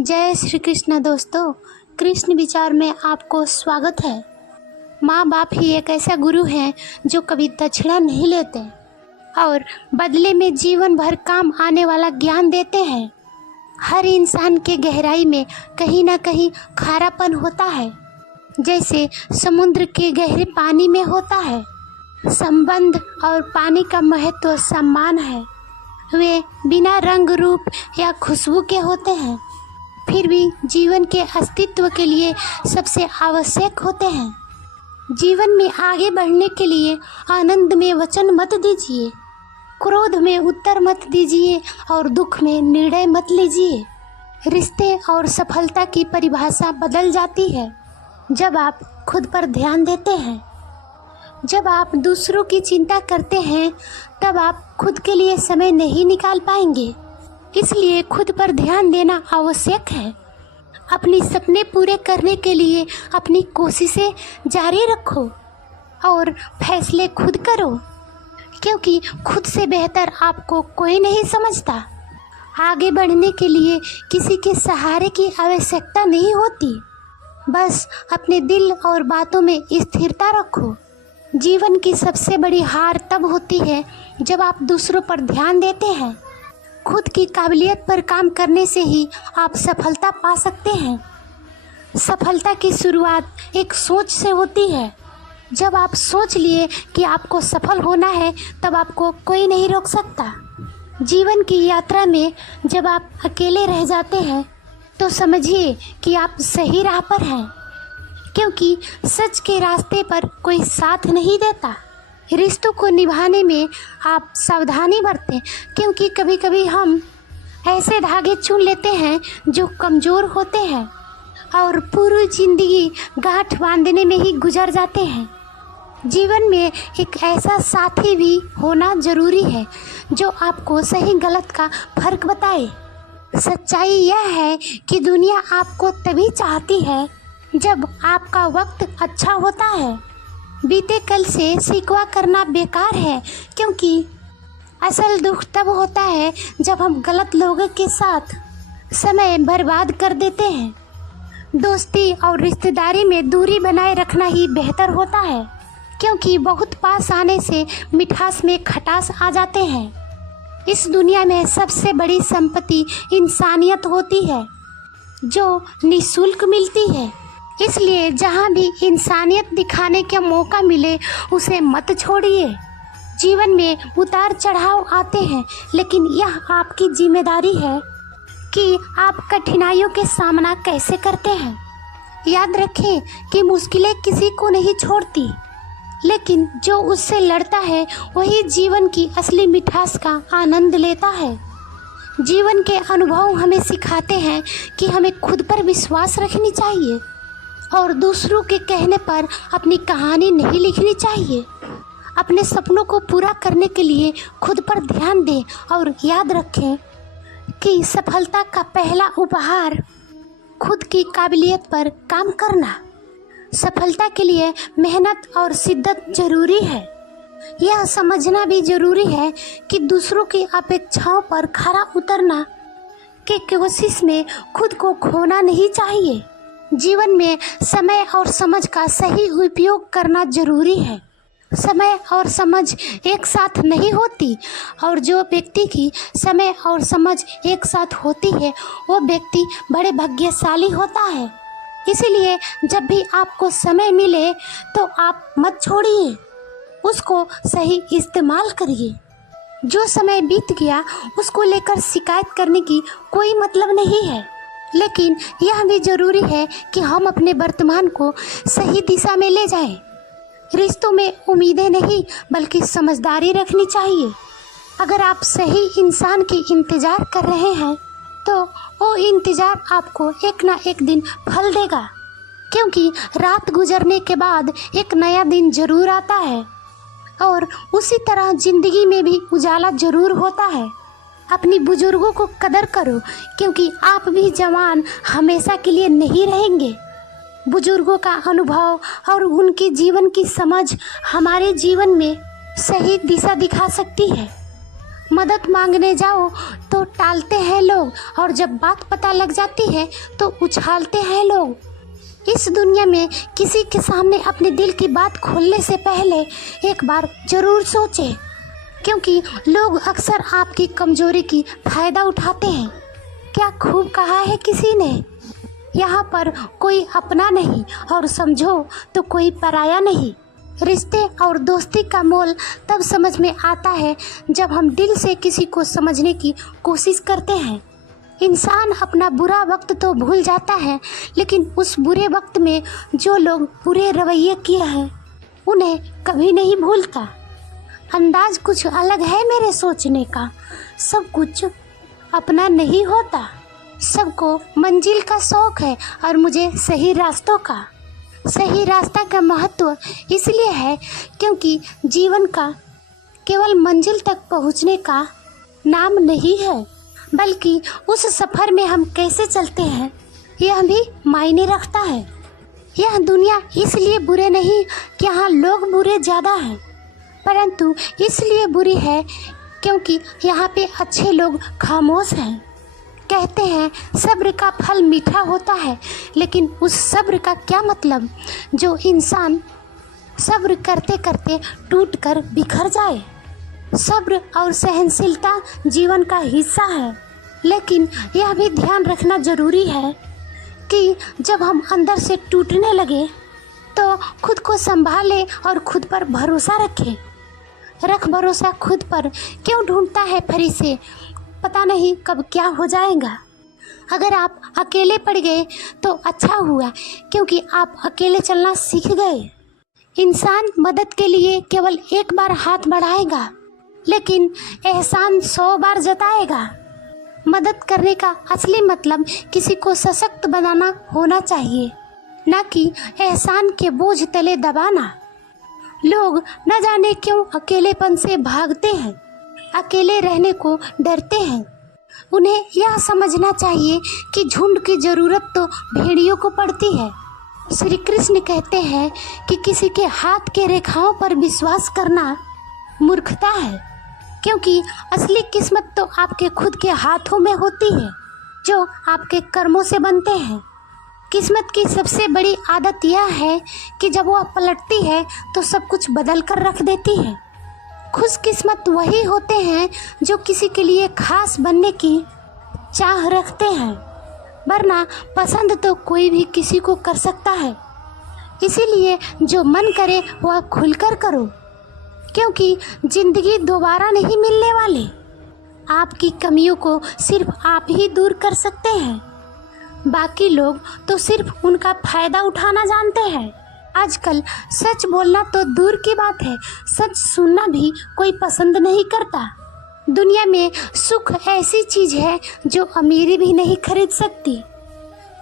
जय श्री कृष्ण दोस्तों। कृष्ण विचार में आपको स्वागत है। माँ बाप ही एक ऐसा गुरु है जो कभी दक्षिणा नहीं लेते और बदले में जीवन भर काम आने वाला ज्ञान देते हैं। हर इंसान के गहराई में कहीं ना कहीं खारापन होता है, जैसे समुद्र के गहरे पानी में होता है। संबंध और पानी का महत्व समान है। वे बिना रंग रूप या खुशबू के होते हैं, फिर भी जीवन के अस्तित्व के लिए सबसे आवश्यक होते हैं। जीवन में आगे बढ़ने के लिए आनंद में वचन मत दीजिए, क्रोध में उत्तर मत दीजिए और दुख में निर्णय मत लीजिए। रिश्ते और सफलता की परिभाषा बदल जाती है जब आप खुद पर ध्यान देते हैं। जब आप दूसरों की चिंता करते हैं तब आप खुद के लिए समय नहीं निकाल पाएंगे। इसलिए खुद पर ध्यान देना आवश्यक है। अपने सपने पूरे करने के लिए अपनी कोशिशें जारी रखो और फैसले खुद करो, क्योंकि खुद से बेहतर आपको कोई नहीं समझता। आगे बढ़ने के लिए किसी के सहारे की आवश्यकता नहीं होती, बस अपने दिल और बातों में स्थिरता रखो। जीवन की सबसे बड़ी हार तब होती है जब आप दूसरों पर ध्यान देते हैं। खुद की काबिलियत पर काम करने से ही आप सफलता पा सकते हैं। सफलता की शुरुआत एक सोच से होती है। जब आप सोच लिए कि आपको सफल होना है तब आपको कोई नहीं रोक सकता। जीवन की यात्रा में जब आप अकेले रह जाते हैं तो समझिए कि आप सही राह पर हैं, क्योंकि सच के रास्ते पर कोई साथ नहीं देता। रिश्तों को निभाने में आप सावधानी बरतें, क्योंकि कभी कभी हम ऐसे धागे चुन लेते हैं जो कमज़ोर होते हैं और पूरी ज़िंदगी गांठ बांधने में ही गुजर जाते हैं। जीवन में एक ऐसा साथी भी होना ज़रूरी है जो आपको सही गलत का फ़र्क बताए। सच्चाई यह है कि दुनिया आपको तभी चाहती है जब आपका वक्त अच्छा होता है। बीते कल से शिकवा करना बेकार है, क्योंकि असल दुख तब होता है जब हम गलत लोगों के साथ समय बर्बाद कर देते हैं। दोस्ती और रिश्तेदारी में दूरी बनाए रखना ही बेहतर होता है, क्योंकि बहुत पास आने से मिठास में खटास आ जाते हैं। इस दुनिया में सबसे बड़ी संपत्ति इंसानियत होती है जो निःशुल्क मिलती है। इसलिए जहाँ भी इंसानियत दिखाने का मौका मिले उसे मत छोड़िए। जीवन में उतार चढ़ाव आते हैं, लेकिन यह आपकी जिम्मेदारी है कि आप कठिनाइयों के सामना कैसे करते हैं। याद रखें कि मुश्किलें किसी को नहीं छोड़ती, लेकिन जो उससे लड़ता है वही जीवन की असली मिठास का आनंद लेता है। जीवन के अनुभव हमें सिखाते हैं कि हमें खुद पर विश्वास रखनी चाहिए और दूसरों के कहने पर अपनी कहानी नहीं लिखनी चाहिए। अपने सपनों को पूरा करने के लिए खुद पर ध्यान दें और याद रखें कि सफलता का पहला उपहार खुद की काबिलियत पर काम करना। सफलता के लिए मेहनत और शिद्दत जरूरी है। यह समझना भी जरूरी है कि दूसरों की अपेक्षाओं पर खरा उतरना के कोशिश में खुद को खोना नहीं चाहिए। जीवन में समय और समझ का सही उपयोग करना जरूरी है। समय और समझ एक साथ नहीं होती, और जो व्यक्ति की समय और समझ एक साथ होती है वो व्यक्ति बड़े भाग्यशाली होता है। इसीलिए जब भी आपको समय मिले तो आप मत छोड़िए, उसको सही इस्तेमाल करिए। जो समय बीत गया उसको लेकर शिकायत करने की कोई मतलब नहीं है, लेकिन यह भी ज़रूरी है कि हम अपने वर्तमान को सही दिशा में ले जाएं। रिश्तों में उम्मीदें नहीं बल्कि समझदारी रखनी चाहिए। अगर आप सही इंसान की इंतज़ार कर रहे हैं तो वो इंतज़ार आपको एक ना एक दिन फल देगा, क्योंकि रात गुजरने के बाद एक नया दिन ज़रूर आता है और उसी तरह ज़िंदगी में भी उजाला ज़रूर होता है। अपनी बुजुर्गों को कदर करो, क्योंकि आप भी जवान हमेशा के लिए नहीं रहेंगे। बुजुर्गों का अनुभव और उनके जीवन की समझ हमारे जीवन में सही दिशा दिखा सकती है। मदद मांगने जाओ तो टालते हैं लोग, और जब बात पता लग जाती है तो उछालते हैं लोग। इस दुनिया में किसी के सामने अपने दिल की बात खोलने से पहले एक बार ज़रूर सोचें, क्योंकि लोग अक्सर आपकी कमजोरी की फ़ायदा उठाते हैं। क्या खूब कहा है किसी ने, यहाँ पर कोई अपना नहीं और समझो तो कोई पराया नहीं। रिश्ते और दोस्ती का मोल तब समझ में आता है जब हम दिल से किसी को समझने की कोशिश करते हैं। इंसान अपना बुरा वक्त तो भूल जाता है, लेकिन उस बुरे वक्त में जो लोग बुरे रवैये किए हैं उन्हें कभी नहीं भूलता। अंदाज कुछ अलग है मेरे सोचने का। सब कुछ अपना नहीं होता, सबको मंजिल का शौक है और मुझे सही रास्तों का। सही रास्ता का महत्व इसलिए है क्योंकि जीवन का केवल मंजिल तक पहुंचने का नाम नहीं है, बल्कि उस सफ़र में हम कैसे चलते हैं यह भी मायने रखता है। यह दुनिया इसलिए बुरे नहीं कि यहाँ लोग बुरे ज़्यादा हैं, परंतु इसलिए बुरी है क्योंकि यहाँ पे अच्छे लोग खामोश हैं। कहते हैं सब्र का फल मीठा होता है, लेकिन उस सब्र का क्या मतलब जो इंसान सब्र करते करते टूट कर बिखर जाए। सब्र और सहनशीलता जीवन का हिस्सा है, लेकिन यह भी ध्यान रखना ज़रूरी है कि जब हम अंदर से टूटने लगे तो खुद को संभालें और खुद पर भरोसा रखें। रख भरोसा खुद पर, क्यों ढूंढता है फरिश्ते, पता नहीं कब क्या हो जाएगा। अगर आप अकेले पड़ गए तो अच्छा हुआ, क्योंकि आप अकेले चलना सीख गए। इंसान मदद के लिए केवल एक बार हाथ बढ़ाएगा, लेकिन एहसान 100 बार जताएगा। मदद करने का असली मतलब किसी को सशक्त बनाना होना चाहिए, न कि एहसान के बोझ तले दबाना। लोग न जाने क्यों अकेलेपन से भागते हैं, अकेले रहने को डरते हैं। उन्हें यह समझना चाहिए कि झुंड की ज़रूरत तो भेड़ियों को पड़ती है। श्री कृष्ण कहते हैं कि किसी के हाथ के रेखाओं पर विश्वास करना मूर्खता है, क्योंकि असली किस्मत तो आपके खुद के हाथों में होती है, जो आपके कर्मों से बनते हैं। किस्मत की सबसे बड़ी आदत यह है कि जब वह पलटती है तो सब कुछ बदल कर रख देती है। खुशकिस्मत वही होते हैं जो किसी के लिए खास बनने की चाह रखते हैं, वरना पसंद तो कोई भी किसी को कर सकता है। इसीलिए जो मन करे वह खुलकर करो, क्योंकि ज़िंदगी दोबारा नहीं मिलने वाली। आपकी कमियों को सिर्फ आप ही दूर कर सकते हैं, बाकी लोग तो सिर्फ उनका फ़ायदा उठाना जानते हैं। आजकल सच बोलना तो दूर की बात है, सच सुनना भी कोई पसंद नहीं करता। दुनिया में सुख ऐसी चीज़ है जो अमीरी भी नहीं खरीद सकती।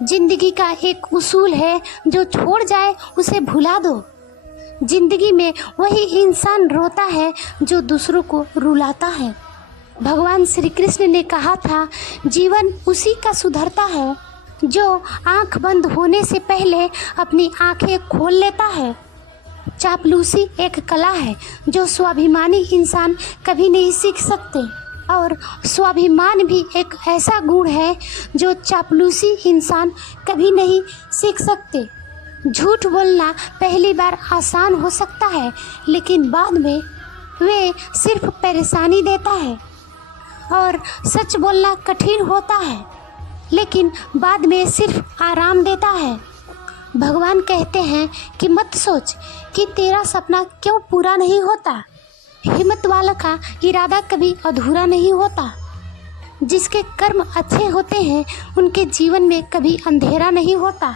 जिंदगी का एक उसूल है, जो छोड़ जाए उसे भुला दो। जिंदगी में वही इंसान रोता है जो दूसरों को रुलाता है। भगवान श्री कृष्ण ने कहा था, जीवन उसी का सुधरता है जो आंख बंद होने से पहले अपनी आंखें खोल लेता है। चापलूसी एक कला है जो स्वाभिमानी इंसान कभी नहीं सीख सकते, और स्वाभिमान भी एक ऐसा गुण है जो चापलूसी इंसान कभी नहीं सीख सकते। झूठ बोलना पहली बार आसान हो सकता है, लेकिन बाद में वे सिर्फ परेशानी देता है। और सच बोलना कठिन होता है, लेकिन बाद में सिर्फ आराम देता है। भगवान कहते हैं कि मत सोच कि तेरा सपना क्यों पूरा नहीं होता। हिम्मत वाला का इरादा कभी अधूरा नहीं होता। जिसके कर्म अच्छे होते हैं उनके जीवन में कभी अंधेरा नहीं होता।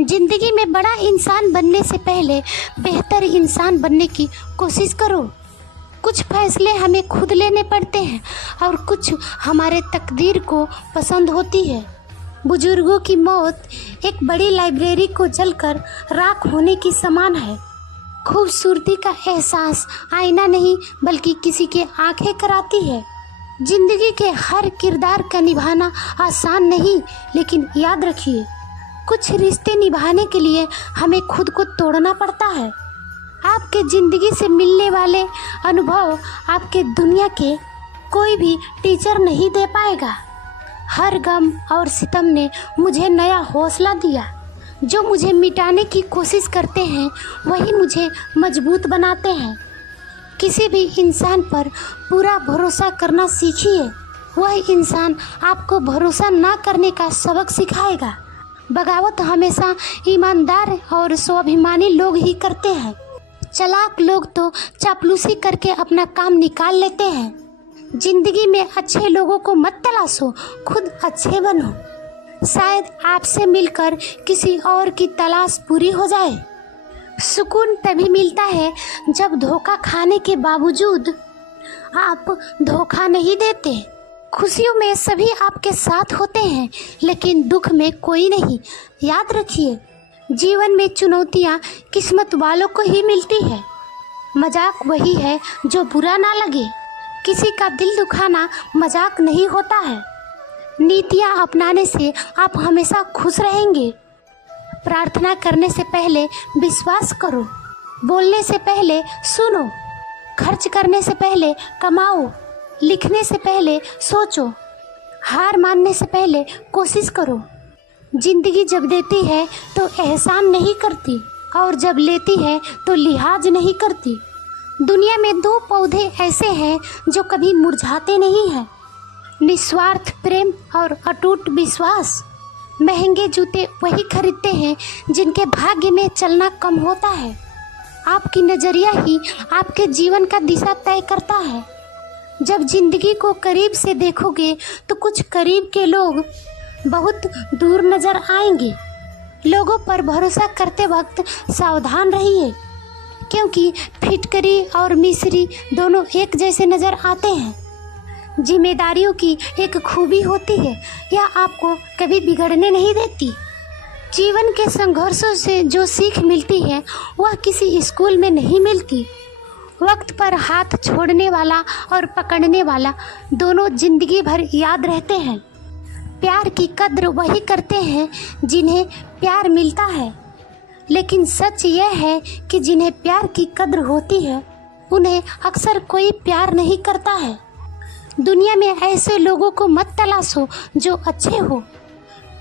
जिंदगी में बड़ा इंसान बनने से पहले बेहतर इंसान बनने की कोशिश करो। कुछ फैसले हमें खुद लेने पड़ते हैं और कुछ हमारे तकदीर को पसंद होती है। बुजुर्गों की मौत एक बड़ी लाइब्रेरी को जलकर राख होने की समान है। खूबसूरती का एहसास आईना नहीं बल्कि किसी के आंखें कराती है। जिंदगी के हर किरदार का निभाना आसान नहीं, लेकिन याद रखिए, कुछ रिश्ते निभाने के लिए हमें खुद को तोड़ना पड़ता है। आपके ज़िंदगी से मिलने वाले अनुभव आपके दुनिया के कोई भी टीचर नहीं दे पाएगा। हर गम और सितम ने मुझे नया हौसला दिया। जो मुझे मिटाने की कोशिश करते हैं वही मुझे मजबूत बनाते हैं। किसी भी इंसान पर पूरा भरोसा करना सीखिए। वह इंसान आपको भरोसा ना करने का सबक सिखाएगा। बगावत हमेशा ईमानदार और स्वाभिमानी लोग ही करते हैं। चालाक लोग तो चापलूसी करके अपना काम निकाल लेते हैं। जिंदगी में अच्छे लोगों को मत तलाशो, खुद अच्छे बनो। शायद आपसे मिलकर किसी और की तलाश पूरी हो जाए। सुकून तभी मिलता है जब धोखा खाने के बावजूद आप धोखा नहीं देते। खुशियों में सभी आपके साथ होते हैं, लेकिन दुख में कोई नहीं। याद रखिए, जीवन में चुनौतियाँ किस्मत वालों को ही मिलती है। मजाक वही है जो बुरा ना लगे। किसी का दिल दुखाना मजाक नहीं होता है। नीतियाँ अपनाने से आप हमेशा खुश रहेंगे। प्रार्थना करने से पहले विश्वास करो। बोलने से पहले सुनो। खर्च करने से पहले कमाओ। लिखने से पहले सोचो। हार मानने से पहले कोशिश करो। जिंदगी जब देती है तो एहसान नहीं करती, और जब लेती है तो लिहाज नहीं करती। दुनिया में दो पौधे ऐसे हैं जो कभी मुरझाते नहीं हैं, निस्वार्थ प्रेम और अटूट विश्वास। महंगे जूते वही खरीदते हैं जिनके भाग्य में चलना कम होता है। आपकी नज़रिया ही आपके जीवन का दिशा तय करता है। जब जिंदगी को करीब से देखोगे तो कुछ करीब के लोग बहुत दूर नज़र आएंगे। लोगों पर भरोसा करते वक्त सावधान रहिए, क्योंकि फिटकरी और मिस्री दोनों एक जैसे नज़र आते हैं। जिम्मेदारियों की एक खूबी होती है, यह आपको कभी बिगड़ने नहीं देती। जीवन के संघर्षों से जो सीख मिलती है वह किसी स्कूल में नहीं मिलती। वक्त पर हाथ छोड़ने वाला और पकड़ने वाला दोनों जिंदगी भर याद रहते हैं। प्यार की कद्र वही करते हैं जिन्हें प्यार मिलता है, लेकिन सच यह है कि जिन्हें प्यार की कद्र होती है उन्हें अक्सर कोई प्यार नहीं करता है। दुनिया में ऐसे लोगों को मत तलाशो जो अच्छे हो,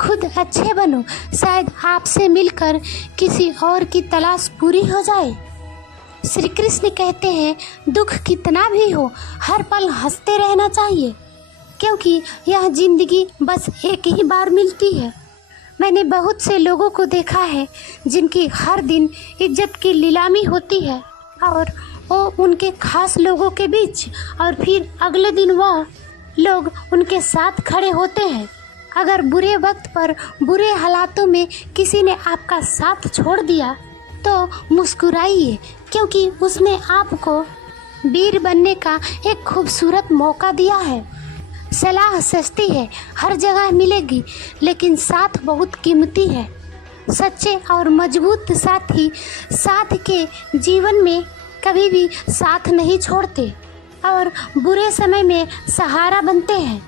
खुद अच्छे बनो। शायद आपसे मिलकर किसी और की तलाश पूरी हो जाए। श्री कृष्ण कहते हैं, दुख कितना भी हो हर पल हंसते रहना चाहिए, क्योंकि यह जिंदगी बस एक ही बार मिलती है। मैंने बहुत से लोगों को देखा है जिनकी हर दिन इज्जत की नीलामी होती है, और वो उनके खास लोगों के बीच, और फिर अगले दिन वह लोग उनके साथ खड़े होते हैं। अगर बुरे वक्त पर बुरे हालातों में किसी ने आपका साथ छोड़ दिया तो मुस्कुराइए, क्योंकि उसने आपको वीर बनने का एक खूबसूरत मौका दिया है। सलाह सस्ती है, हर जगह मिलेगी, लेकिन साथ बहुत कीमती है। सच्चे और मजबूत साथी साथ के जीवन में कभी भी साथ नहीं छोड़ते और बुरे समय में सहारा बनते हैं।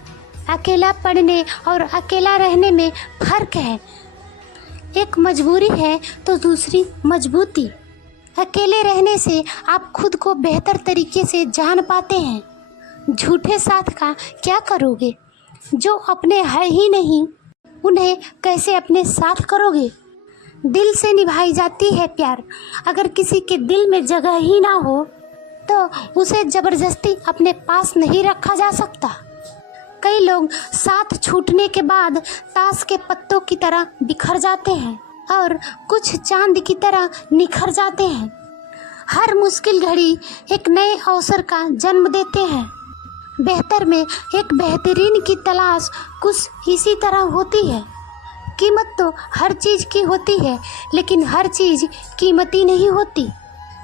अकेला पढ़ने और अकेला रहने में फ़र्क है। एक मजबूरी है तो दूसरी मजबूती। अकेले रहने से आप खुद को बेहतर तरीके से जान पाते हैं। झूठे साथ का क्या करोगे? जो अपने है ही नहीं उन्हें कैसे अपने साथ करोगे? दिल से निभाई जाती है प्यार। अगर किसी के दिल में जगह ही ना हो तो उसे ज़बरदस्ती अपने पास नहीं रखा जा सकता। कई लोग साथ छूटने के बाद ताश के पत्तों की तरह बिखर जाते हैं और कुछ चांद की तरह निखर जाते हैं। हर मुश्किल घड़ी एक नए अवसर का जन्म देते हैं। बेहतर में एक बेहतरीन की तलाश कुछ इसी तरह होती है। कीमत तो हर चीज़ की होती है, लेकिन हर चीज़ कीमती नहीं होती।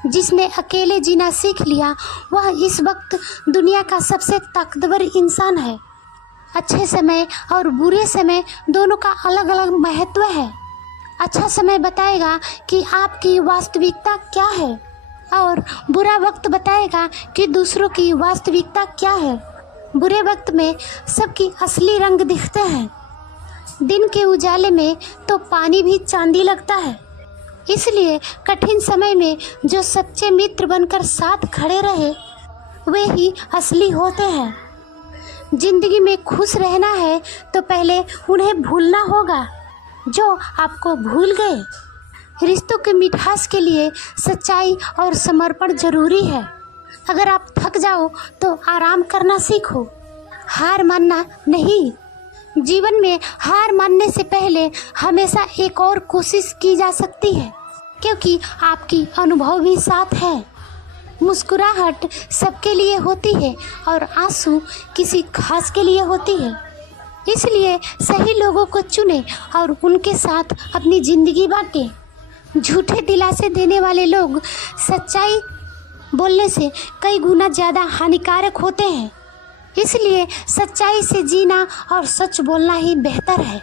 जिसने अकेले जीना सीख लिया वह इस वक्त दुनिया का सबसे ताकतवर इंसान है। अच्छे समय और बुरे समय दोनों का अलग अलग महत्व है। अच्छा समय बताएगा कि आपकी वास्तविकता क्या है, और बुरा वक्त बताएगा कि दूसरों की वास्तविकता क्या है। बुरे वक्त में सबकी असली रंग दिखते हैं। दिन के उजाले में तो पानी भी चांदी लगता है। इसलिए कठिन समय में जो सच्चे मित्र बनकर साथ खड़े रहे वे ही असली होते हैं। जिंदगी में खुश रहना है तो पहले उन्हें भूलना होगा जो आपको भूल गए। रिश्तों की मिठास के लिए सच्चाई और समर्पण जरूरी है। अगर आप थक जाओ तो आराम करना सीखो, हार मानना नहीं। जीवन में हार मानने से पहले हमेशा एक और कोशिश की जा सकती है, क्योंकि आपकी अनुभव भी साथ है। मुस्कुराहट सबके लिए होती है और आंसू किसी खास के लिए होती है। इसलिए सही लोगों को चुनें और उनके साथ अपनी ज़िंदगी बांटें। झूठे दिलासे देने वाले लोग सच्चाई बोलने से कई गुना ज़्यादा हानिकारक होते हैं। इसलिए सच्चाई से जीना और सच बोलना ही बेहतर है।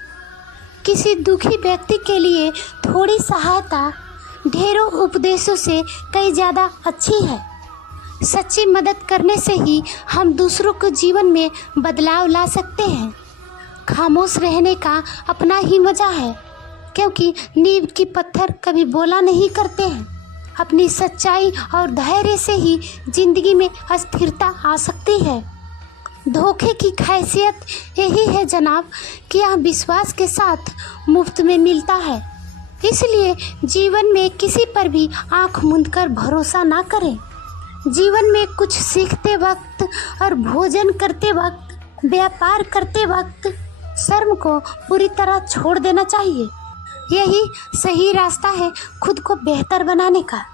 किसी दुखी व्यक्ति के लिए थोड़ी सहायता ढेरों उपदेशों से कई ज़्यादा अच्छी है। सच्ची मदद करने से ही हम दूसरों को जीवन में बदलाव ला सकते हैं। खामोश रहने का अपना ही मज़ा है, क्योंकि नींव की पत्थर कभी बोला नहीं करते हैं। अपनी सच्चाई और धैर्य से ही जिंदगी में अस्थिरता आ सकती है। धोखे की खासियत यही है जनाब कि यह विश्वास के साथ मुफ्त में मिलता है। इसलिए जीवन में किसी पर भी आंख मूंद कर भरोसा ना करें। जीवन में कुछ सीखते वक्त और भोजन करते वक्त, व्यापार करते वक्त शर्म को पूरी तरह छोड़ देना चाहिए। यही सही रास्ता है खुद को बेहतर बनाने का।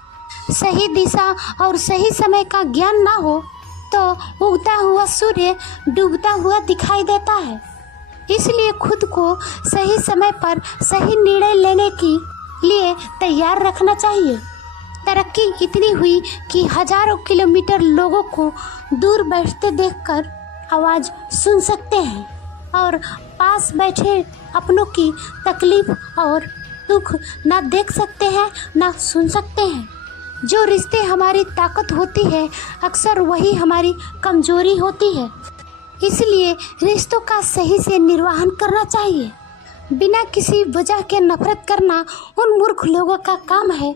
सही दिशा और सही समय का ज्ञान ना हो तो उगता हुआ सूर्य डूबता हुआ दिखाई देता है। इसलिए खुद को सही समय पर सही निर्णय लेने के लिए तैयार रखना चाहिए। तरक्की इतनी हुई कि हजारों किलोमीटर लोगों को दूर बैठते देखकर आवाज़ सुन सकते हैं और पास बैठे अपनों की तकलीफ और दुख ना देख सकते हैं ना सुन सकते हैं। जो रिश्ते हमारी ताकत होती है अक्सर वही हमारी कमजोरी होती है। इसलिए रिश्तों का सही से निर्वहन करना चाहिए। बिना किसी वजह के नफरत करना उन मूर्ख लोगों का काम है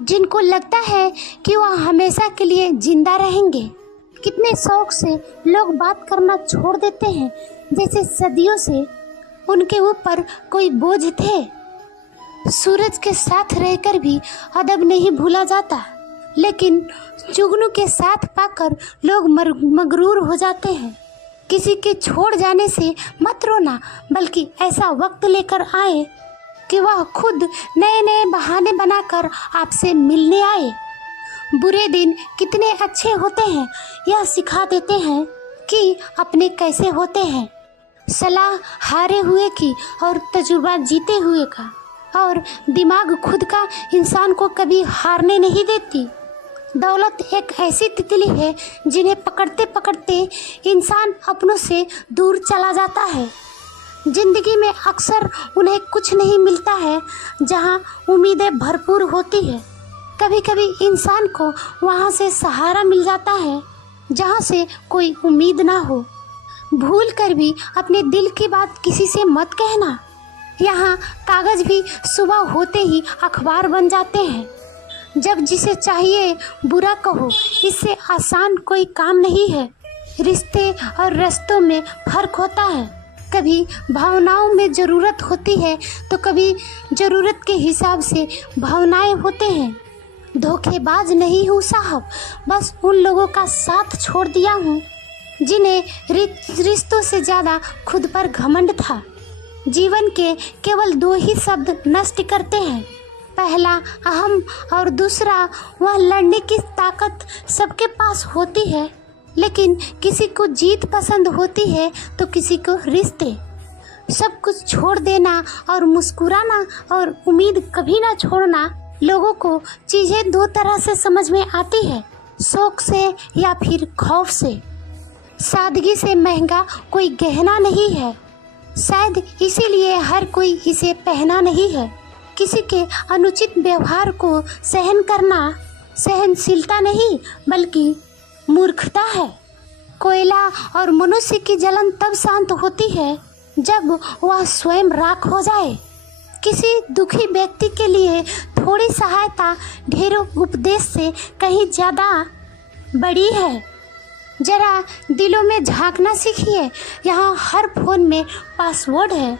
जिनको लगता है कि वह हमेशा के लिए जिंदा रहेंगे। कितने शौक से लोग बात करना छोड़ देते हैं जैसे सदियों से उनके ऊपर कोई बोझ थे। सूरज के साथ रहकर भी अदब नहीं भूला जाता, लेकिन जुगनू के साथ पाकर लोग मगरूर हो जाते हैं। किसी के छोड़ जाने से मत रोना, बल्कि ऐसा वक्त लेकर आए कि वह खुद नए नए बहाने बनाकर आपसे मिलने आए। बुरे दिन कितने अच्छे होते हैं यह सिखा देते हैं कि अपने कैसे होते हैं। सलाह हारे हुए की और तजुर्बा जीते हुए का, और दिमाग खुद का इंसान को कभी हारने नहीं देती। दौलत एक ऐसी तितली है जिन्हें पकड़ते पकड़ते इंसान अपनों से दूर चला जाता है। जिंदगी में अक्सर उन्हें कुछ नहीं मिलता है जहां उम्मीदें भरपूर होती है। कभी कभी इंसान को वहां से सहारा मिल जाता है जहां से कोई उम्मीद ना हो। भूल कर भी अपने दिल की बात किसी से मत कहना। यहाँ कागज भी सुबह होते ही अखबार बन जाते हैं। जब जिसे चाहिए बुरा कहो, इससे आसान कोई काम नहीं है। रिश्ते और रास्तों में फर्क होता है। कभी भावनाओं में ज़रूरत होती है तो कभी ज़रूरत के हिसाब से भावनाएं होते हैं। धोखेबाज नहीं हूँ साहब, बस उन लोगों का साथ छोड़ दिया हूँ जिन्हें रिश्तों से ज़्यादा खुद पर घमंड था। जीवन के केवल दो ही शब्द नष्ट करते हैं, पहला अहम और दूसरा वह लड़ने की ताकत सबके पास होती है, लेकिन किसी को जीत पसंद होती है तो किसी को रिश्ते। सब कुछ छोड़ देना और मुस्कुराना और उम्मीद कभी ना छोड़ना। लोगों को चीज़ें दो तरह से समझ में आती है, शौक से या फिर खौफ से। सादगी से महंगा कोई गहना नहीं है, शायद इसीलिए हर कोई इसे पहना नहीं है। किसी के अनुचित व्यवहार को सहन करना सहनशीलता नहीं बल्कि मूर्खता है। कोयला और मनुष्य की जलन तब शांत होती है जब वह स्वयं राख हो जाए। किसी दुखी व्यक्ति के लिए थोड़ी सहायता ढेरों उपदेश से कहीं ज़्यादा बड़ी है। जरा दिलों में झांकना सीखिए, यहाँ हर फोन में पासवर्ड है।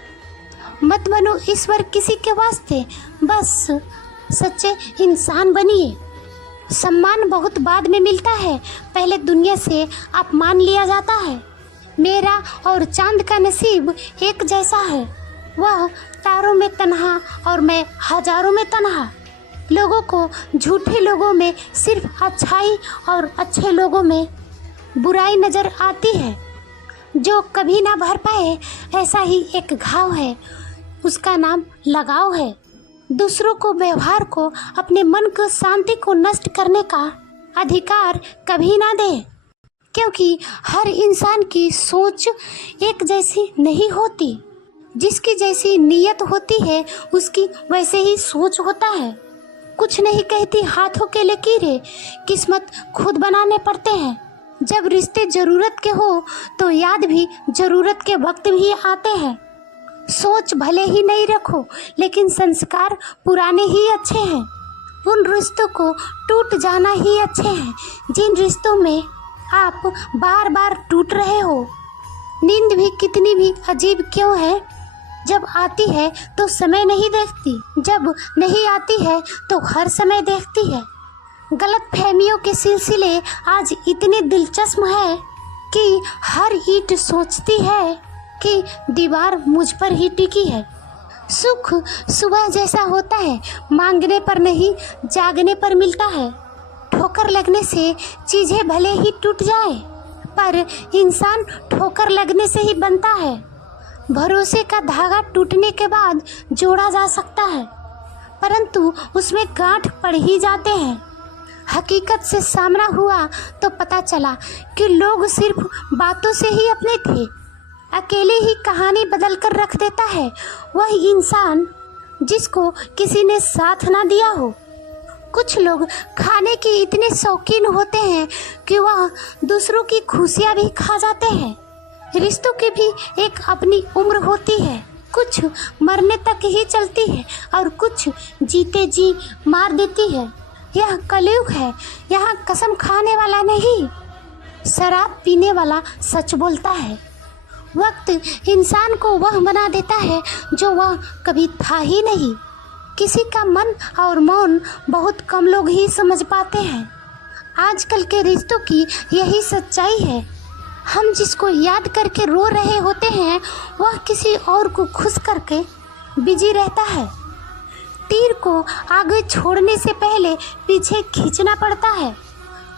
मत बनो ईश्वर किसी के वास्ते, बस सच्चे इंसान बनिए। सम्मान बहुत बाद में मिलता है, पहले दुनिया से अपमान लिया जाता है। मेरा और चांद का नसीब एक जैसा है, वह तारों में तन्हा और मैं हजारों में तन्हा। लोगों को झूठे लोगों में सिर्फ अच्छाई और अच्छे लोगों में बुराई नज़र आती है। जो कभी ना भर पाए ऐसा ही एक घाव है, उसका नाम लगाव है। दूसरों को, व्यवहार को, अपने मन को, शांति को नष्ट करने का अधिकार कभी ना दे, क्योंकि हर इंसान की सोच एक जैसी नहीं होती। जिसकी जैसी नीयत होती है उसकी वैसे ही सोच होता है। कुछ नहीं कहती हाथों के लकीरें, किस्मत खुद बनाने पड़ते हैं। जब रिश्ते ज़रूरत के हो तो याद भी ज़रूरत के वक्त भी आते हैं। सोच भले ही नहीं रखो, लेकिन संस्कार पुराने ही अच्छे हैं। उन रिश्तों को टूट जाना ही अच्छे हैं जिन रिश्तों में आप बार बार टूट रहे हो। नींद भी कितनी भी अजीब क्यों है, जब आती है तो समय नहीं देखती, जब नहीं आती है तो हर समय देखती है। गलत फहमियों के सिलसिले आज इतने दिलचस्प है कि हर ईंट सोचती है कि दीवार मुझ पर ही टिकी है। सुख सुबह जैसा होता है, मांगने पर नहीं जागने पर मिलता है। ठोकर लगने से चीज़ें भले ही टूट जाए, पर इंसान ठोकर लगने से ही बनता है। भरोसे का धागा टूटने के बाद जोड़ा जा सकता है, परंतु उसमें गांठ पड़ ही जाते हैं। हकीकत से सामना हुआ तो पता चला कि लोग सिर्फ बातों से ही अपने थे। अकेले ही कहानी बदल कर रख देता है वह इंसान जिसको किसी ने साथ ना दिया हो। कुछ लोग खाने के इतने शौकीन होते हैं कि वह दूसरों की खुशियाँ भी खा जाते हैं। रिश्तों की भी एक अपनी उम्र होती है, कुछ मरने तक ही चलती है और कुछ जीते जी मार देती है। यह कलयुग है, यहाँ कसम खाने वाला नहीं, शराब पीने वाला सच बोलता है। वक्त इंसान को वह बना देता है जो वह कभी था ही नहीं। किसी का मन और मौन बहुत कम लोग ही समझ पाते हैं। आजकल के रिश्तों की यही सच्चाई है। हम जिसको याद करके रो रहे होते हैं वह किसी और को खुश करके बिजी रहता है। तीर को आगे छोड़ने से पहले पीछे खींचना पड़ता है।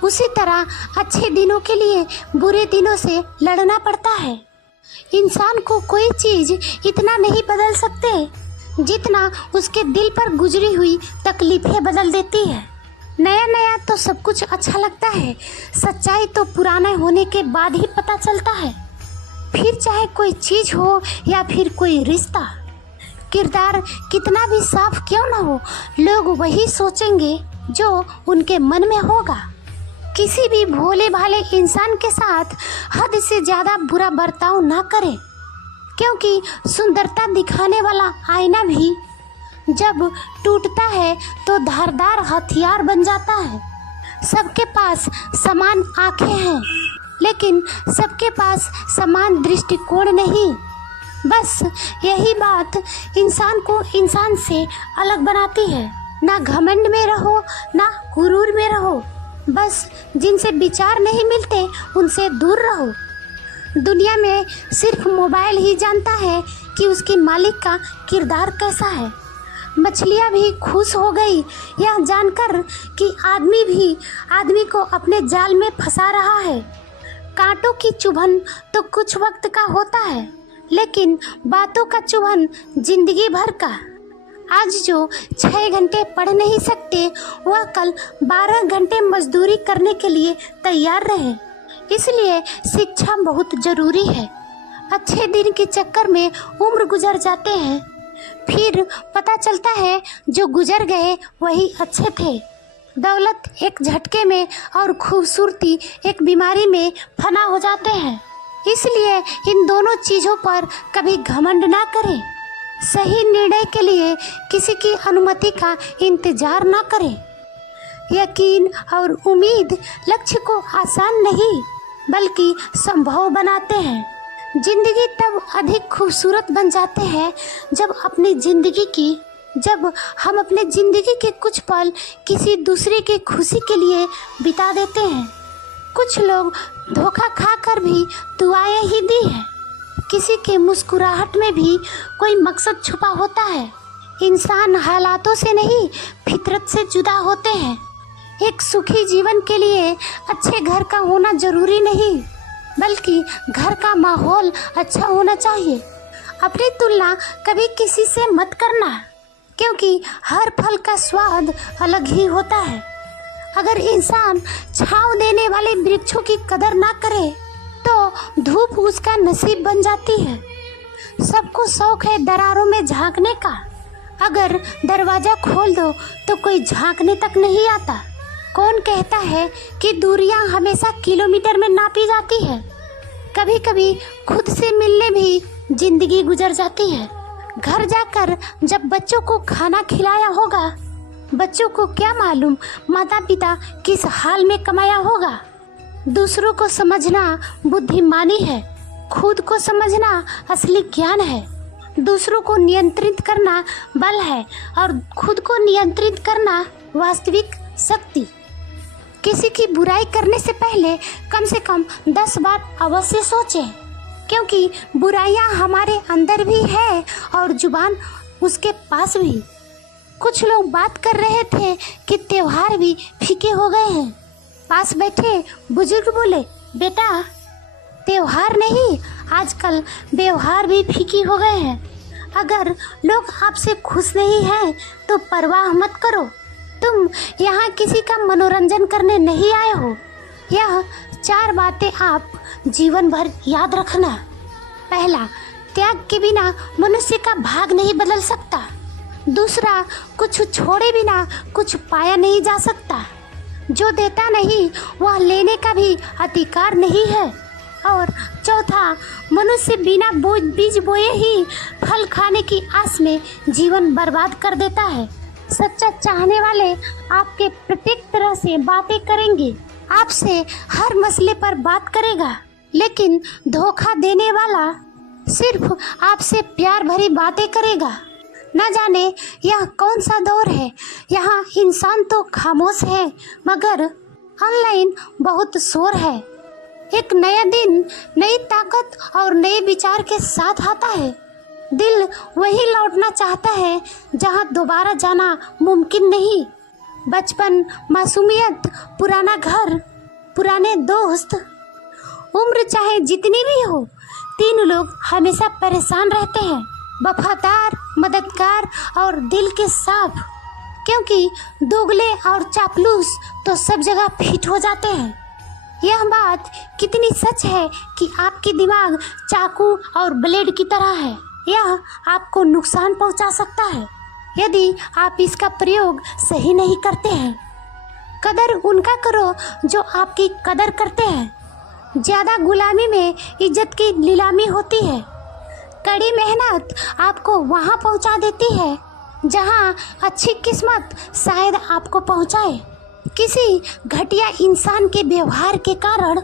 उसी तरह अच्छे दिनों के लिए बुरे दिनों से लड़ना पड़ता है। इंसान को कोई चीज़ इतना नहीं बदल सकते जितना उसके दिल पर गुजरी हुई तकलीफें बदल देती है। नया नया तो सब कुछ अच्छा लगता है, सच्चाई तो पुराना होने के बाद ही पता चलता है। फिर चाहे कोई चीज़ हो या फिर कोई रिश्ता, किरदार कितना भी साफ क्यों ना हो, लोग वही सोचेंगे जो उनके मन में होगा। किसी भी भोले भाले इंसान के साथ हद से ज़्यादा बुरा बर्ताव ना करें, क्योंकि सुंदरता दिखाने वाला आईना भी जब टूटता है तो धारदार हथियार बन जाता है। सबके पास समान आँखें हैं, लेकिन सबके पास समान दृष्टिकोण नहीं। बस यही बात इंसान को इंसान से अलग बनाती है। ना घमंड में रहो, ना गुरूर में रहो, बस जिनसे विचार नहीं मिलते उनसे दूर रहो। दुनिया में सिर्फ मोबाइल ही जानता है कि उसके मालिक का किरदार कैसा है। मछलियाँ भी खुश हो गई यह जानकर कि आदमी भी आदमी को अपने जाल में फंसा रहा है। कांटों की चुभन तो कुछ वक्त का होता है, लेकिन बातों का चुभन जिंदगी भर का। आज जो 6 घंटे पढ़ नहीं सकते वह कल 12 घंटे मजदूरी करने के लिए तैयार रहे। इसलिए शिक्षा बहुत ज़रूरी है। अच्छे दिन के चक्कर में उम्र गुजर जाते हैं, फिर पता चलता है जो गुजर गए वही अच्छे थे। दौलत एक झटके में और खूबसूरती एक बीमारी में फना हो जाते हैं। इसलिए इन दोनों चीज़ों पर कभी घमंड ना करें। सही निर्णय के लिए किसी की अनुमति का इंतजार ना करें। यकीन और उम्मीद लक्ष्य को आसान नहीं बल्कि संभव बनाते हैं। जिंदगी तब अधिक खूबसूरत बन जाते हैं जब हम अपने जिंदगी के कुछ पल किसी दूसरे की खुशी के लिए बिता देते हैं। कुछ लोग धोखा खाकर भी दुआएं ही दी है। किसी के मुस्कुराहट में भी कोई मकसद छुपा होता है। इंसान हालातों से नहीं, फितरत से जुदा होते हैं। एक सुखी जीवन के लिए अच्छे घर का होना जरूरी नहीं, बल्कि घर का माहौल अच्छा होना चाहिए। अपनी तुलना कभी किसी से मत करना, क्योंकि हर फल का स्वाद अलग ही होता है। अगर इंसान छांव देने वाले वृक्षों की कदर ना करे तो धूप उसका नसीब बन जाती है। सबको शौक है दरारों में झांकने का। अगर दरवाजा खोल दो तो कोई झांकने तक नहीं आता। कौन कहता है कि दूरियां हमेशा किलोमीटर में नापी जाती है? कभी कभी खुद से मिलने भी जिंदगी गुजर जाती है। घर जाकर जब बच्चों को खाना खिलाया होगा, बच्चों को क्या मालूम माता पिता किस हाल में कमाया होगा। दूसरों को समझना बुद्धिमानी है, खुद को समझना असली ज्ञान है। दूसरों को नियंत्रित करना बल है और खुद को नियंत्रित करना वास्तविक शक्ति। किसी की बुराई करने से पहले कम से कम 10 बार अवश्य सोचें, क्योंकि बुराइयां हमारे अंदर भी है और जुबान उसके पास भी। कुछ लोग बात कर रहे थे कि त्योहार भी फीके हो गए हैं। पास बैठे बुजुर्ग बोले, बेटा त्योहार नहीं, आजकल व्यवहार भी फीकी हो गए हैं। अगर लोग आपसे खुश नहीं हैं तो परवाह मत करो। तुम यहाँ किसी का मनोरंजन करने नहीं आए हो। यह 4 बातें आप जीवन भर याद रखना। पहला, त्याग के बिना मनुष्य का भाग नहीं बदल सकता। दूसरा, कुछ छोड़े बिना कुछ पाया नहीं जा सकता। जो देता नहीं वह लेने का भी अधिकार नहीं है। और चौथा, मनुष्य बिना बीज बोए ही फल खाने की आस में जीवन बर्बाद कर देता है। सच्चा चाहने वाले आपके प्रत्येक तरह से बातें करेंगे, आपसे हर मसले पर बात करेगा, लेकिन धोखा देने वाला सिर्फ आपसे प्यार भरी बातें करेगा। न जाने यह कौन सा दौर है, यहाँ इंसान तो खामोश है मगर ऑनलाइन बहुत शोर है। एक नया दिन नई ताकत और नए विचार के साथ आता है। दिल वही लौटना चाहता है जहाँ दोबारा जाना मुमकिन नहीं। बचपन, मासूमियत, पुराना घर, पुराने दोस्त, उम्र चाहे जितनी भी हो, 3 लोग हमेशा परेशान रहते हैं, वफादार, मददगार और दिल के साफ। क्योंकि दोगले और चापलूस तो सब जगह फिट हो जाते हैं। यह बात कितनी सच है कि आपकी दिमाग चाकू और ब्लेड की तरह है। यह आपको नुकसान पहुंचा सकता है यदि आप इसका प्रयोग सही नहीं करते हैं। कदर उनका करो जो आपकी कदर करते हैं। ज़्यादा गुलामी में इज्जत की नीलामी होती है। कड़ी मेहनत आपको वहाँ पहुँचा देती है जहाँ अच्छी किस्मत शायद आपको पहुँचाए। किसी घटिया इंसान के व्यवहार के कारण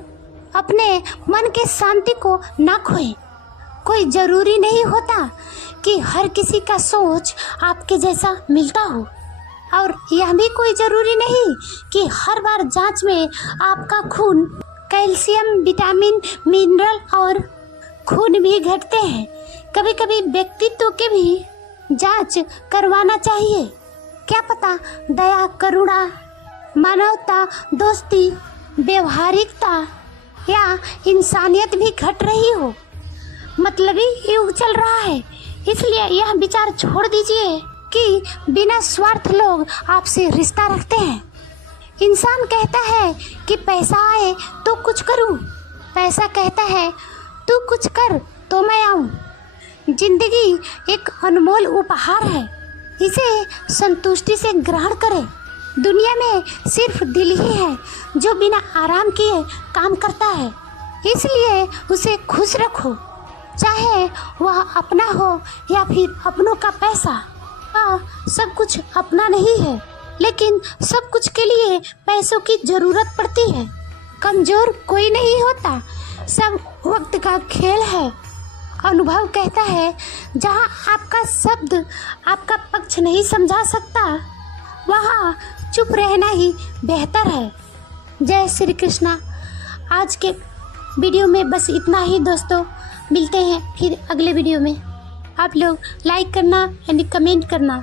अपने मन के शांति को ना खोएं। कोई ज़रूरी नहीं होता कि हर किसी का सोच आपके जैसा मिलता हो, और यह भी कोई ज़रूरी नहीं कि हर बार जांच में आपका खून, कैल्शियम, विटामिन, मिनरल और खून भी घटते हैं। कभी कभी व्यक्तित्व के भी जांच करवाना चाहिए। क्या पता दया, करुणा, मानवता, दोस्ती, व्यवहारिकता या इंसानियत भी घट रही हो। मतलबी युग चल रहा है, इसलिए यह विचार छोड़ दीजिए कि बिना स्वार्थ लोग आपसे रिश्ता रखते हैं। इंसान कहता है कि पैसा आए तो कुछ करूं, पैसा कहता है तू कुछ कर तो मैं आऊं। जिंदगी एक अनमोल उपहार है, इसे संतुष्टि से ग्रहण करें। दुनिया में सिर्फ दिल ही है जो बिना आराम किए काम करता है, इसलिए उसे खुश रखो। चाहे वह अपना हो या फिर अपनों का पैसा। सब कुछ अपना नहीं है, लेकिन सब कुछ के लिए पैसों की ज़रूरत पड़ती है। कमज़ोर कोई नहीं होता, सब वक्त का खेल है। अनुभव कहता है जहाँ आपका शब्द आपका पक्ष नहीं समझा सकता, वहाँ चुप रहना ही बेहतर है। जय श्री कृष्णा। आज के वीडियो में बस इतना ही दोस्तों, मिलते हैं फिर अगले वीडियो में। आप लोग लाइक करना एंड कमेंट करना।